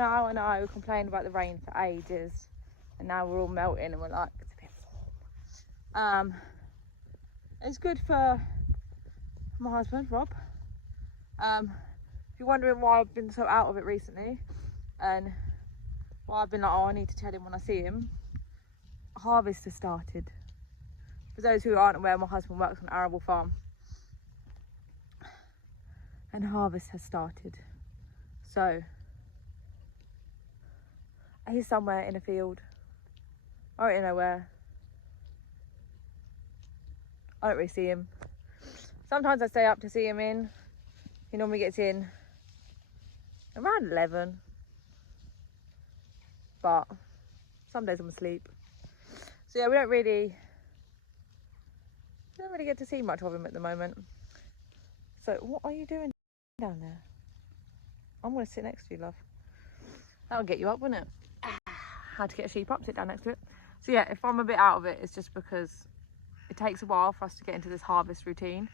I know, we complained about the rain for ages, and now we're all melting and we're like, it's a bit warm. It's good for my husband, Rob. If you're wondering why I've been so out of it recently, and why I've been like, oh, I need to tell him when I see him, harvest has started. For those who aren't aware, my husband works on an arable farm, and harvest has started. So he's somewhere in a field. I don't really know where. I don't really see him. Sometimes I stay up to see him in. He normally gets in around 11. But some days I'm asleep. So yeah, we don't really get to see much of him at the moment. So what are you doing down there? I'm gonna sit next to you, love. That'll get you up, wouldn't it? How to get a sheep up, sit down next to it. So yeah, if I'm a bit out of it, it's just because it takes a while for us to get into this harvest routine.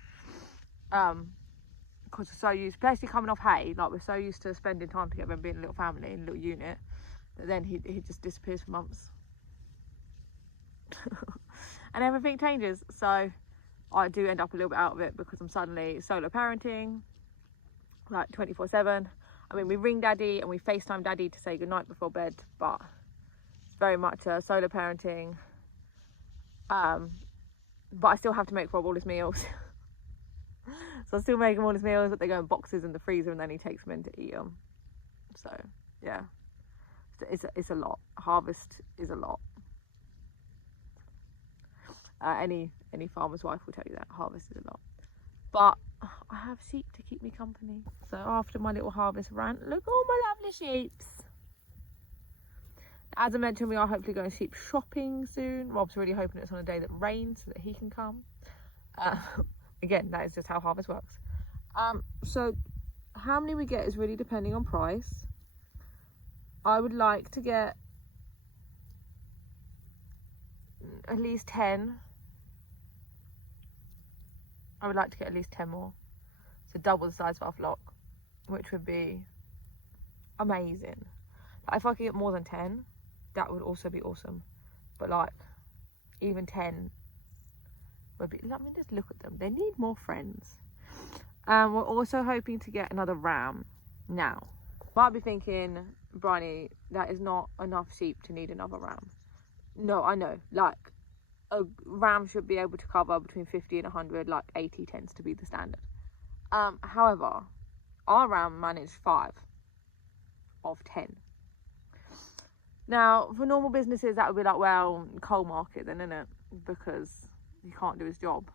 Because we're so used, especially coming off hay, like we're so used to spending time together and being a little family in a little unit, that then he just disappears for months. And everything changes. So I do end up a little bit out of it because I'm suddenly solo parenting, like 24/7. I mean, we ring daddy and we FaceTime daddy to say goodnight before bed, but it's very much a solo parenting. But I still have to make Rob all his meals. So I still make him all his meals, but they go in boxes in the freezer and then he takes them in to eat them. So yeah, it's a lot. Harvest is a lot. Any farmer's wife will tell you that harvest is a lot. But I have sheep to keep me company. So after my little harvest rant, look at all my lovely sheeps. As I mentioned, we are hopefully going sheep shopping soon. Rob's really hoping it's on a day that rains so that he can come. Again, that is just how harvest works. So how many we get is really depending on price. I would like to get at least 10. I would like to get at least 10 more. So double the size of our flock, which would be amazing. Like if I could get more than 10, that would also be awesome. But like even 10 would be, let me just look at them. They need more friends. We're also hoping to get another ram. Now, might be thinking, Bryony, that is not enough sheep to need another ram. No, I know. Like a ram should be able to cover between 50 and 100. Like 80 tends to be the standard. However, our ram managed 5 of 10. Now, for normal businesses, that would be like, well, coal market then, isn't it? Because he can't do his job.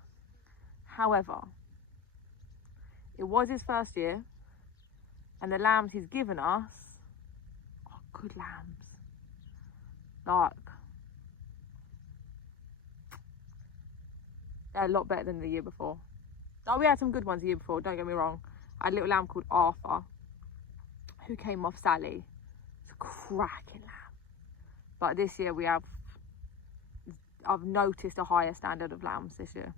However, it was his first year, and the lambs he's given us are good lambs. Like, they're a lot better than the year before. Oh, we had some good ones the year before, don't get me wrong. I had a little lamb called Arthur, who came off Sally. It's a cracking lamb. But this year I've noticed a higher standard of lambs this year.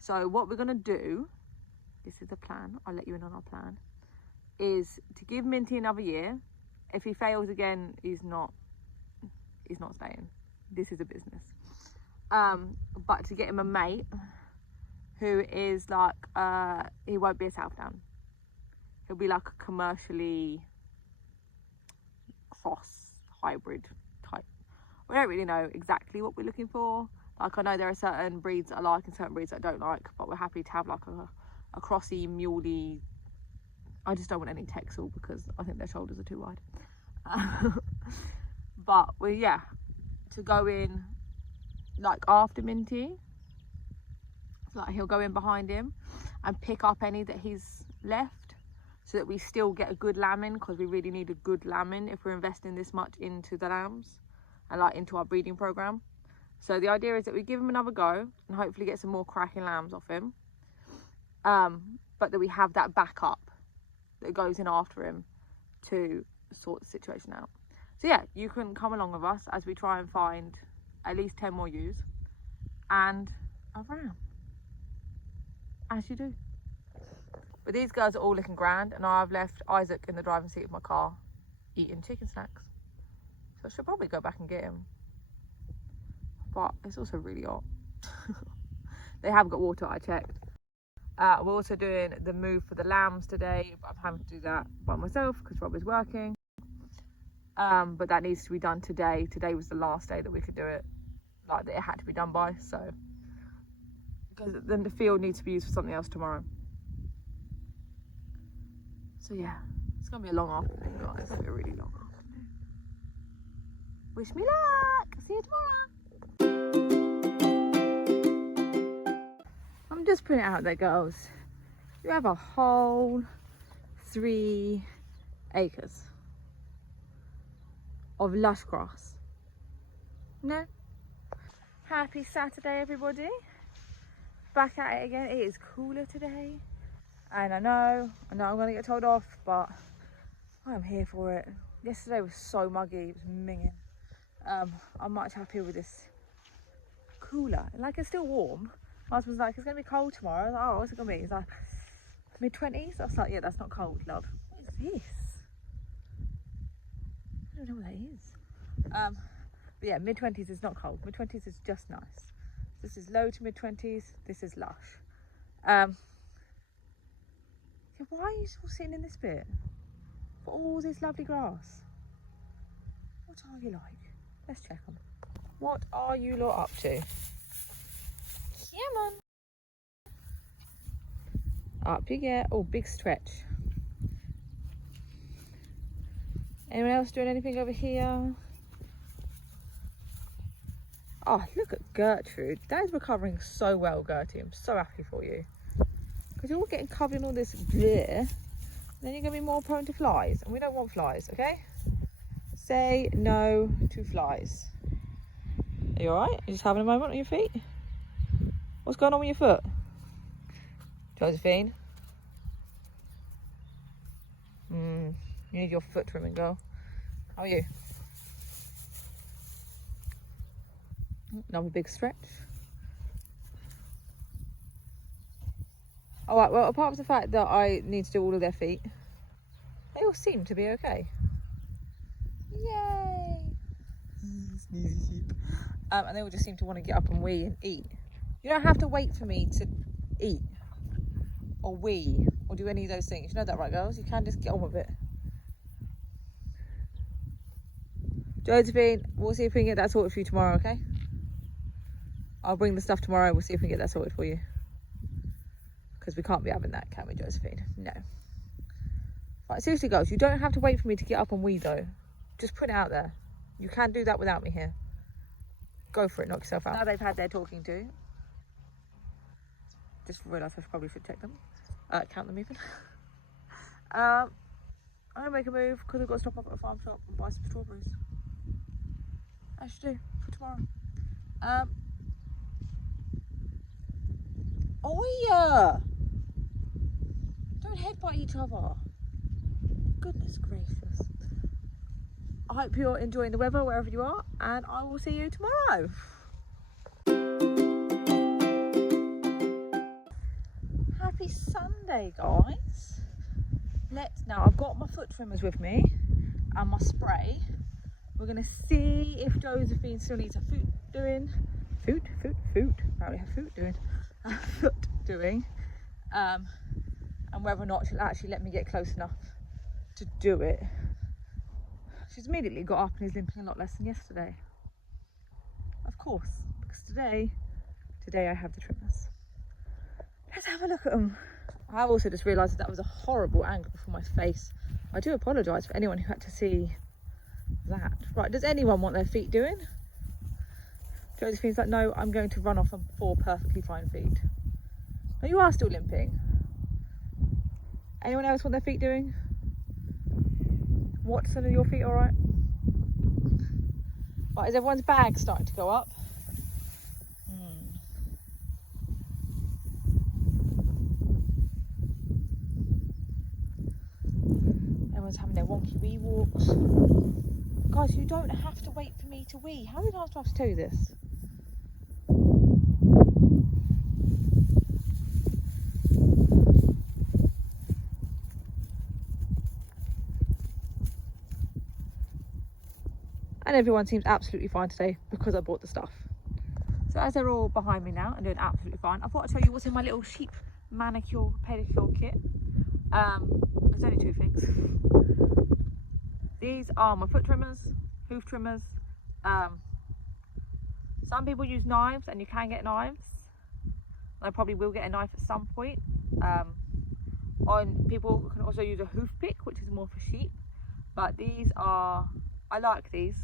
So what we're gonna do, this is the plan, I'll let you in on our plan, is to give Minty another year. If he fails again, he's not staying. This is a business. But to get him a mate who is like, he won't be a Southdown. He'll be like a commercially cross hybrid type. We don't really know exactly what we're looking for. Like, I know there are certain breeds that I like and certain breeds that I don't like, but we're happy to have like a crossy, muley. I just don't want any Texel because I think their shoulders are too wide. But to go in like after Minty, like he'll go in behind him and pick up any that he's left, so that we still get a good lamb in, because we really need a good lamb in if we're investing this much into the lambs and like into our breeding program. So the idea is that we give him another go and hopefully get some more cracking lambs off him, but that we have that backup that goes in after him to sort the situation out. So yeah, you can come along with us as we try and find at least 10 more ewes and a ram, as you do. But these girls are all looking grand, and I've left Isaac in the driving seat of my car eating chicken snacks. So I should probably go back and get him. But it's also really hot. They have got water, I checked. We're also doing the move for the lambs today, but I'm having to do that by myself because Rob is working. But that needs to be done today. Today was the last day that we could do it, like that it had to be done by. So, because then the field needs to be used for something else tomorrow. So yeah, it's gonna be a long afternoon, guys. It's gonna be a really long afternoon. Wish me luck. See you tomorrow. I'm just putting it out there, girls. You have a whole 3 acres of lush grass. No? Happy Saturday, everybody. Back at it again. It is cooler today. And I know I'm gonna get told off, but I'm here for it. Yesterday was so muggy, it was minging. I'm much happier with this cooler. Like, it's still warm. My husband's like, it's gonna be cold tomorrow. I was like, oh, what's it gonna be? He's like, mid-20s? I was like, yeah, that's not cold, love. What is this? I don't know what that is. But yeah, mid-20s is not cold. Mid-20s is just nice. This is low to mid-20s. This is lush. Yeah, why are you still sitting in this bit? For all this lovely grass. What are you like? Let's check them. What are you lot up to? Come on. Up you get. Oh, big stretch. Anyone else doing anything over here? Oh, look at Gertrude. That is recovering so well, Gertie. I'm so happy for you. Because you're all getting covered in all this bleh. Then you're going to be more prone to flies. And we don't want flies, okay? Say no to flies. Are you alright? You just having a moment on your feet? What's going on with your foot? Josephine? You need your foot trimming, girl. How are you? Another big stretch. Alright, well, apart from the fact that I need to do all of their feet, they all seem to be okay. Yay! Sneezy sheep. And they all just seem to want to get up and wee and eat. You don't have to wait for me to eat or wee or do any of those things. You know that, right, girls? You can just get on with it. Josephine, we'll see if we can get that sorted for you tomorrow, okay? I'll bring the stuff tomorrow. We'll see if we can get that sorted for you. Because we can't be having that, can we, Josephine? No. Right, seriously, girls, you don't have to wait for me to get up and wee, though. Just put it out there. You can do that without me here. Go for it, knock yourself out. Now they've had their talking to. Just realised I probably should check them. Count them even. I'm going to make a move because I've got to stop up at a farm shop and buy some strawberries. I should do for tomorrow. Oh yeah! Don't headbutt each other. Goodness gracious. I hope you're enjoying the weather wherever you are, and I will see you tomorrow. Happy Sunday, guys. Now I've got my foot trimmers with me and my spray. We're gonna see if Josephine still needs her foot doing. Apparently her foot doing. Foot doing. And whether or not she'll actually let me get close enough to do it. She's immediately got up and is limping a lot less than yesterday. Of course, because today I have the trimmers. Let's have a look at them. I've also just realised that was a horrible angle for my face. I do apologise for anyone who had to see that. Right, does anyone want their feet doing? Josephine's like, no, I'm going to run off on 4 perfectly fine feet. No, you are still limping. Anyone else want their feet doing? Watson, are your feet all right? Right, is everyone's bag starting to go up? Everyone's having their wonky wee walks. Guys, you don't have to wait for me to wee. How many times do I have to tell you this? and everyone seems absolutely fine today because I bought the stuff. So as they're all behind me now and doing absolutely fine, I thought I'd tell you what's in my little sheep manicure pedicure kit. There's only 2 things. These are my foot trimmers, hoof trimmers. Some people use knives, and you can get knives. I probably will get a knife at some point. People can also use a hoof pick, which is more for sheep. But these are, I like these.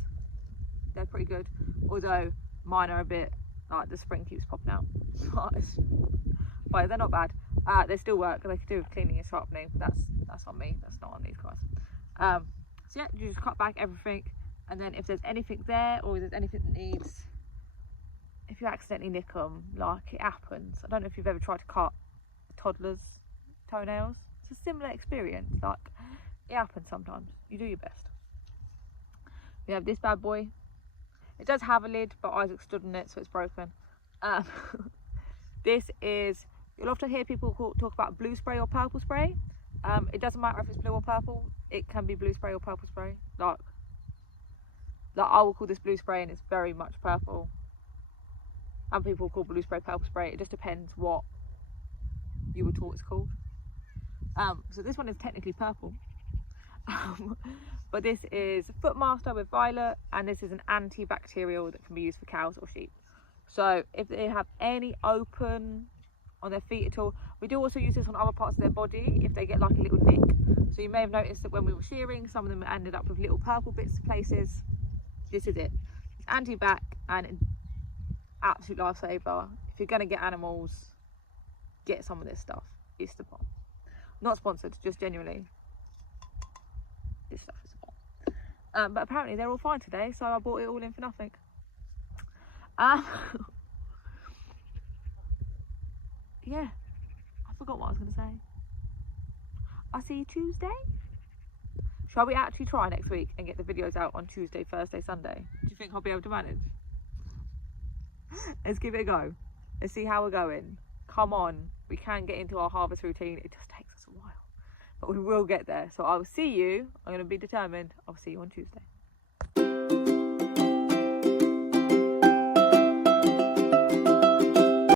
They're pretty good. Although mine are a bit, like the spring keeps popping out. But they're not bad. They still work. They can do with cleaning and sharpening. But that's on me. That's not on these guys. So yeah, you just cut back everything. And then if there's anything there, or if there's anything that needs, if you accidentally nick them, like it happens. I don't know if you've ever tried to cut a toddler's toenails. It's a similar experience. Like, it happens sometimes. You do your best. We have this bad boy. It does have a lid, but Isaac stood on it, so it's broken. This is, you'll often hear people talk about blue spray or purple spray. It doesn't matter if it's blue or purple. It can be blue spray or purple spray. Like I will call this blue spray, and it's very much purple. And people call blue spray purple spray. It just depends what you were taught it's called. So this one is technically purple. But this is Footmaster with violet, and this is an antibacterial that can be used for cows or sheep. So if they have any open on their feet at all, we do also use this on other parts of their body if they get like a little nick. So you may have noticed that when we were shearing, some of them ended up with little purple bits places. This is it. It's anti-bac and an absolute lifesaver. If you're going to get animals, get some of this stuff. It's the bomb. Not sponsored, just genuinely. This stuff is the bomb. But apparently they're all fine today, so I bought it all in for nothing. Yeah, I forgot what I was going to say. I'll see you Tuesday. Shall we actually try next week and get the videos out on Tuesday, Thursday, Sunday? Do you think I'll be able to manage? Let's give it a go. Let's see how we're going. Come on, we can get into our harvest routine. It just takes us a while, but we will get there. So I will see you. I'm going to be determined. I'll see you on Tuesday.